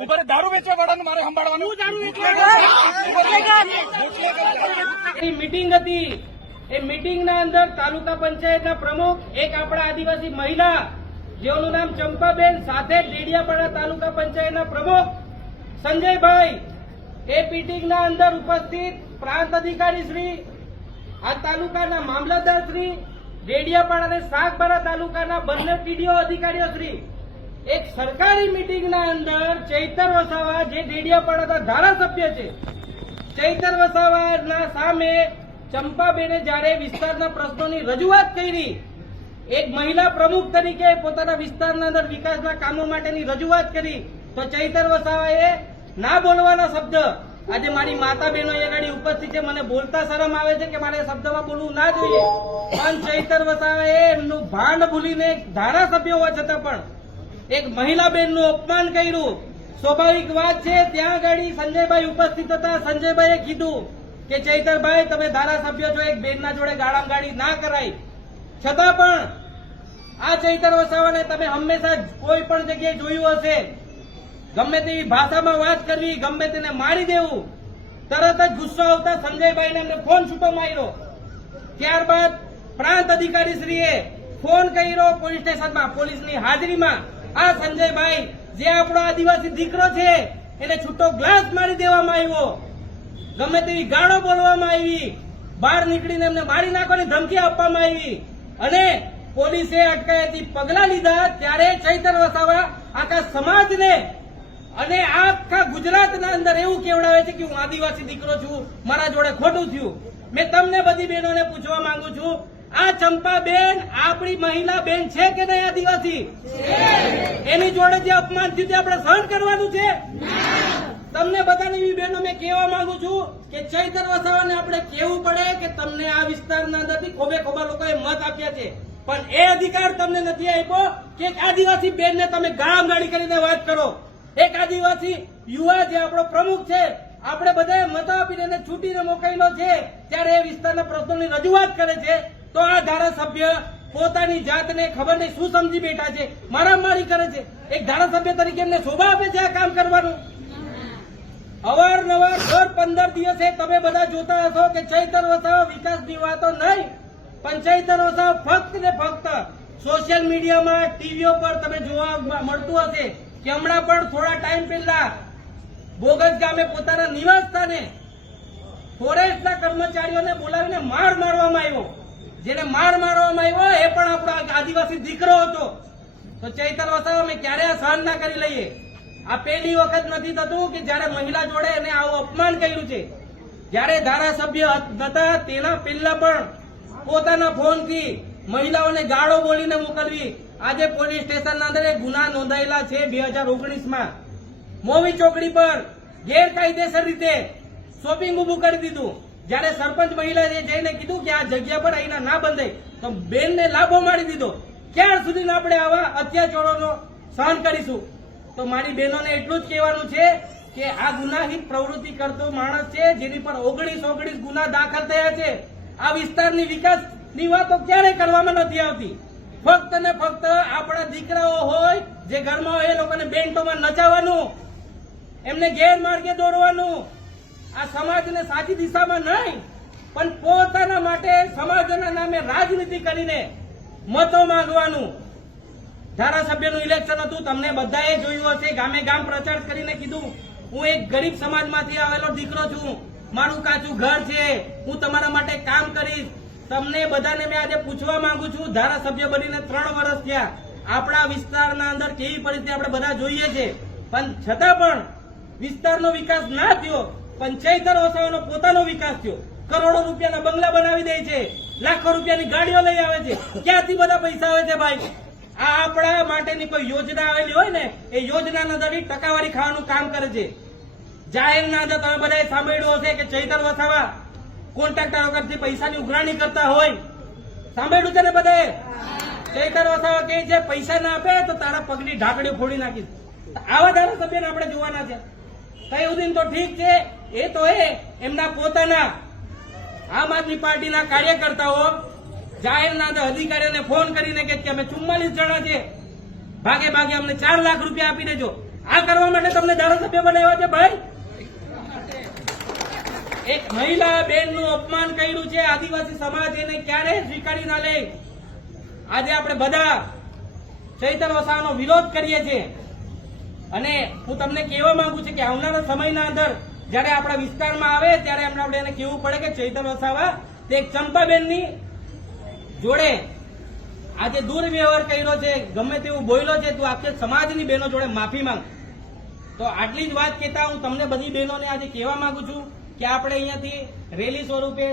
ઉપર દારૂ વેચવા વાળાનું મારે સંભાળવાનું દારૂ મિટિંગ હતી એ મિટિંગ ના અંદર તાલુકા પંચાયતના પ્રમુખ એક આપણા આદિવાસી મહિલા જેઓનું નામ ચંપાબેન સાથે ડેડિયાપાડા તાલુકા પંચાયતના પ્રમુખ સંજયભાઈ એ મિટિંગના અંદર ઉપસ્થિત પ્રાંત અધિકારી શ્રી આ તાલુકાના મામલતદાર શ્રી રેડિયાપાડા અને સાગબારા તાલુકાના બંને પીડીઓ અધિકારીઓ શ્રી એક સરકારી મિટિંગના અંદર ચૈતર વસાવા જે ડેડિયાપાડા હતા ધારાસભ્ય છે ચૈતર વસાવાના સામે ચંપાબેને જ્યારે વિસ્તારના પ્રશ્નોની રજૂઆત કરી એક મહિલા પ્રમુખ તરીકે પોતાના વિસ્તારના અંદર વિકાસના કામો માટેની રજૂઆત કરી તો ચૈતર વસાવાએ ના બોલવાના શબ્દ આજે મારી માતા બહેનો એ ગાડી ઉપસ્થિત છે મને બોલતા શરમ આવે છે કે મારે શબ્દમાં બોલવું ના જોઈએ પણ ચૈતર વસાવાએ એમનું ભાંડ ભૂલીને ધારાસભ્ય હોવા છતાં પણ એક મહિલા બેનનું અપમાન કર્યું સ્વાભાવિક વાત છે ત્યાં આગળ સંજયભાઈ ઉપસ્થિત હતા સંજયભાઈએ કીધું કે ચૈતરભાઈ તમે ધારાસભ્ય છો એક બેનના જોડે ગાળામ ગાડી ના કરાય છતાં પણ આ ચૈતર વસાવાને તમે હંમેશા કોઈ પણ જગ્યાએ જોયું હશે ગમે તેવી ભાષામાં વાત કરવી ગમે તેને મારી દેવું તરત જ ગુસ્સો આવતા સંજયભાઈને એમને ફોન છૂટો માર્યો ત્યારબાદ પ્રાંત અધિકારી શ્રીએ ફોન કર્યો પોલીસ સ્ટેશનમાં પોલીસની હાજરીમાં આ સંજયભાઈ જે આપણો આદિવાસી દીકરો છે એને છૂટો ગ્લાસ મારી દેવામાં આવ્યો ગમે તેવી ગાળો બોલવામાં આવી બહાર નીકળીને એમને મારી નાખવાની ધમકી આપવામાં આવી અને પોલીસે અટકાયતી પગલા લીધા ત્યારે ચૈતર વસાવા આખા સમાજને અને આખા ગુજરાતના અંદર એવું કેવડાવે છે કે હું આદિવાસી દીકરો છું મારા જોડે ખોટું થયું મેં તમને બધી બહેનોને પૂછવા માંગુ છું આ ચંપાબેન આપણી મહિલા બેન છે કે નહીં આદિવાસી એની જોડે જે અપમાન થયું તે આપણે સહન કરવાનું છે તમને બધાની એવી બહેનો મેં કહેવા માંગુ છું કે ચૈતર વસાવાને આપણે કેવું પડે કે તમને આ વિસ્તારના અંદરથી ખોબે ખોબા લોકોએ મત આપ્યા છે પણ એ અધિકાર તમને નથી આપ્યો કે એક આદિવાસી બેનને તમે ગામ ગાડી કરીને વાત કરો એક આદિવાસી યુવા જે આપણો પ્રમુખ છે આપણે બધાએ મત આપીને છૂટીને મોકલેલો છે ત્યારે એ વિસ્તારના પ્રશ્નોની રજૂઆત કરે છે તો આ ધારાસભ્ય પોતાની જાતને ખબર નહીં શું સમજી બેઠા છે મારામારી કરે છે એક ધારાસભ્ય તરીકે એમને શોભા આપે છે આ કામ કરવાનું અવારનવાર દર પંદર દિવસે તમે બધા જોતા હશો કે ચૈતર વસાવ વિકાસની વાતો નહીં પણ ચૈતર વસાવ ફક્ત ને ફક્ત સોશિયલ મીડિયામાં ટીવીઓ પર તમે જોવા મળતું હશે કે હમણાં પણ થોડા ટાઈમ પહેલા બોગસ ગામે પોતાના નિવાસ સ્થાને ફોરેસ્ટના કર્મચારીઓને બોલાવીને માર મારવામાં આવ્યો જેને માર મારવામાં આવ્યો એ પણ આપણો આદિવાસી દીકરો હતો તો ચૈતર વસાવા અમે ક્યારે આ સહન ના કરી લઈએ આ પહેલી વખત નથી થતું કે જ્યારે મહિલા જોડે એને આવું અપમાન કર્યું છે જ્યારે ધારાસભ્ય હતા તેના પહેલા પણ પોતાના ફોનથી મહિલાઓને ગાળો બોલીને મોકલવી આજે પોલીસ સ્ટેશનના અંદર ગુના નોંધાયેલા છે બે હજાર ઓગણીસમાં મોવી ચોકડી પર ગેરકાયદેસર રીતે શોપિંગ ઉભું કરી દીધું જ્યારે સરપંચ મહિલાએ જઈને કીધું કે આ જગ્યા પર અહીંના ના બંધાય તો બેનને લાભો મારી દીધો ક્યાં સુધી આપણે આવા અત્યાચારોનો સહન કરીશું તો મારી બહેનોને એટલું જ કહેવાનું છે કે આ ગુનાહિત પ્રવૃત્તિ કરતો માણસ છે જેની પર ઓગણીસ ઓગણીસ ગુના દાખલ થયા છે આ વિસ્તારની વિકાસની વાતો ક્યારે કરવામાં નથી આવતી ફક્ત ને ફક્ત આપણા દીકરાઓ હોય જે ઘરમાં હોય એ લોકોને બેન્કોમાં નચાવવાનું એમને ગેરમાર્ગે દોડવાનું આ સમાજને સાચી દિશામાં નહીં પણ પોતાના માટે સમાજના નામે રાજનીતિ કરીને મતો માંગવાનું ધારાસભ્યનું ઇલેક્શન હતું તમને બધાએ જોયું હશે ગામે ગામ પ્રચાર કરીને કીધું હું એક ગરીબ સમાજમાંથી આવેલો દીકરો છું મારું કાચું ઘર છે હું તમારા માટે કામ કરીશ તમને બધાને મેં આજે પૂછવા માંગુ છું ધારાસભ્ય બનીને ત્રણ વર્ષ થયા આપણા વિસ્તારના અંદર કેવી પરિસ્થિતિ આપણે બધા જોઈએ છે પણ છતાં પણ વિસ્તારનો વિકાસ ના થયો પંચાયતર વસાવાનો પોતાનો વિકાસ થયો કરોડો રૂપિયાના બંગલા બનાવી દે છે લાખો રૂપિયાની ગાડીઓ લઈ આવે છે ક્યાંથી બધા પૈસા આવે છે ભાઈ આ આપણા માટેની કોઈ યોજના આવેલી હોય ને એ યોજનાના દરી ટકાવારી ખાવાનું કામ કરે છે જાહેરના અંદર તમે બધાએ સાંભળ્યું હશે કે ચૈતર વસાવા કોન્ટ્રાક્ટર વગર કરતી પૈસાની ઉઘરાણી કરતા હોય સાંભળ્યું છે ને બધાએ ચૈતર વસાવા કે છે પૈસા ના આપે તો તારા પગની ઢાંકડી ફોડી નાખીશ આવા ધારાસભ્યને આપણે જોવાના છે કઈ ઉદીન તો ઠીક છે એ તો એ એમના પોતાના આમ આદમી પાર્ટીના કાર્યકર્તાઓ જાહેરના અધિકારીઓને ફોન કરીને કે અમે ચુમ્માલીસ જણા છે ભાગે ભાગે અમને ચાર લાખ રૂપિયા આપી દેજો આ કરવા માટે તમને ધારાસભ્ય બનાવ્યા છે ભાઈ એક મહિલા બેનનું અપમાન કર્યું છે આદિવાસી સમાજ એને ક્યારે સ્વીકારી ના લે આજે આપણે બધા ચૈતર વસાવાનો વિરોધ કરીએ છીએ અને હું તમને કહેવા માંગુ છું કે આવનારા સમયના અંદર જયારે આપણા વિસ્તારમાં આવે ત્યારે એમને આપણે એને કહેવું પડે કે ચૈતન વસાવા તે ચંપાબેનની જોડે આજે દુર્વ્યવહાર કર્યો છે ગમે તેવું બોલ્યો છે તું આખે સમાજની બહેનો જોડે માફી માંગ તો આટલી જ વાત કહેતા હું તમને બધી બહેનોને આજે કહેવા માંગુ છું કે આપણે અહીંયાથી રેલી સ્વરૂપે